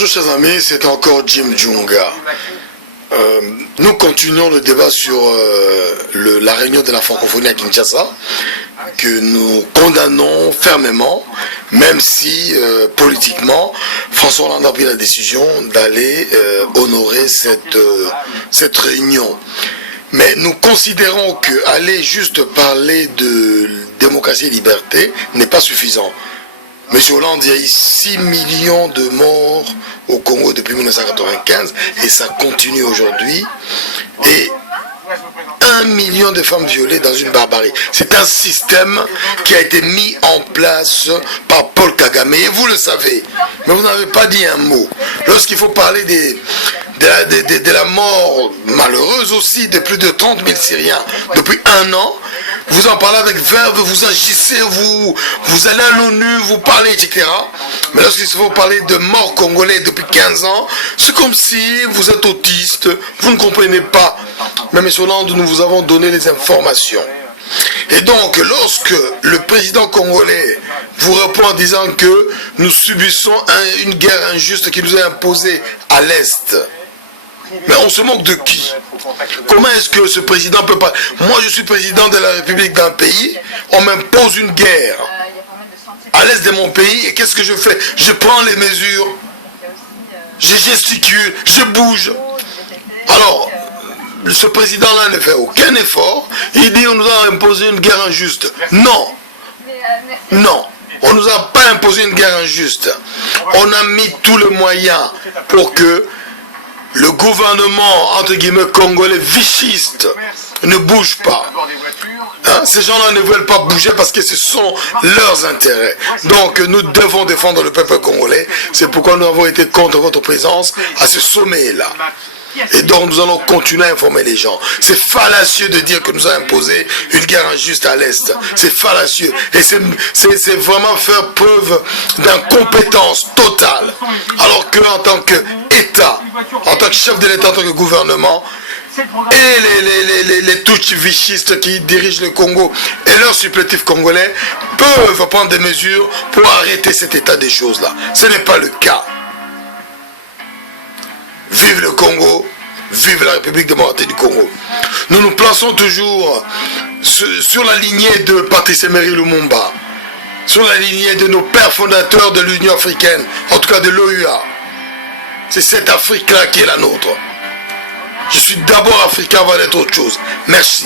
Bonjour chers amis, c'est encore Jim Djunga. Nous continuons le débat sur la réunion de la francophonie à Kinshasa, que nous condamnons fermement, même si politiquement, François Hollande a pris la décision d'aller honorer cette réunion. Mais nous considérons qu'aller juste parler de démocratie et liberté n'est pas suffisant. Monsieur Hollande, il y a eu 6 millions de morts au Congo depuis 1995 et ça continue aujourd'hui. Et 1 million de femmes violées dans une barbarie. C'est un système qui a été mis en place par Paul Kagame et vous le savez. Mais vous n'avez pas dit un mot. Lorsqu'il faut parler de la mort malheureuse aussi de plus de 30 000 Syriens depuis un an, vous en parlez avec verve, vous agissez, vous allez à l'ONU, vous parlez, etc. Mais lorsqu'il faut parler de morts congolais depuis 15 ans, c'est comme si vous êtes autiste, vous ne comprenez pas. Mais M. Hollande, nous vous avons donné les informations. Et donc, lorsque le président congolais vous répond en disant que nous subissons une guerre injuste qui nous est imposée à l'Est, mais on se moque de qui? Comment est-ce que ce président peut pas... Moi, je suis président de la République d'un pays, on m'impose une guerre à l'est de mon pays, et qu'est-ce que je fais? Je prends les mesures, je gesticule, je bouge. Alors, ce président-là ne fait aucun effort, il dit on nous a imposé une guerre injuste. Non, non, on ne nous a pas imposé une guerre injuste. On a mis tous les moyens pour que le gouvernement, entre guillemets, congolais, vichiste, ne bouge pas. Hein? Ces gens-là ne veulent pas bouger parce que ce sont leurs intérêts. Donc, nous devons défendre le peuple congolais. C'est pourquoi nous avons été contre votre présence à ce sommet-là. Et donc, nous allons continuer à informer les gens. C'est fallacieux de dire que nous avons imposé une guerre injuste à l'Est. C'est fallacieux. Et c'est vraiment faire preuve d'incompétence totale. Alors qu'en tant qu'État, en tant que chef de l'État, en tant que gouvernement, et les Tutsis vichistes qui dirigent le Congo et leurs supplétifs congolais peuvent prendre des mesures pour arrêter cet état des choses-là. Ce n'est pas le cas. Vive le Congo, vive la République démocratique du Congo. Nous nous plaçons toujours sur la lignée de Patrice Emery Lumumba, sur la lignée de nos pères fondateurs de l'Union africaine, en tout cas de l'OUA. C'est cette Afrique-là qui est la nôtre. Je suis d'abord africain avant d'être autre chose. Merci.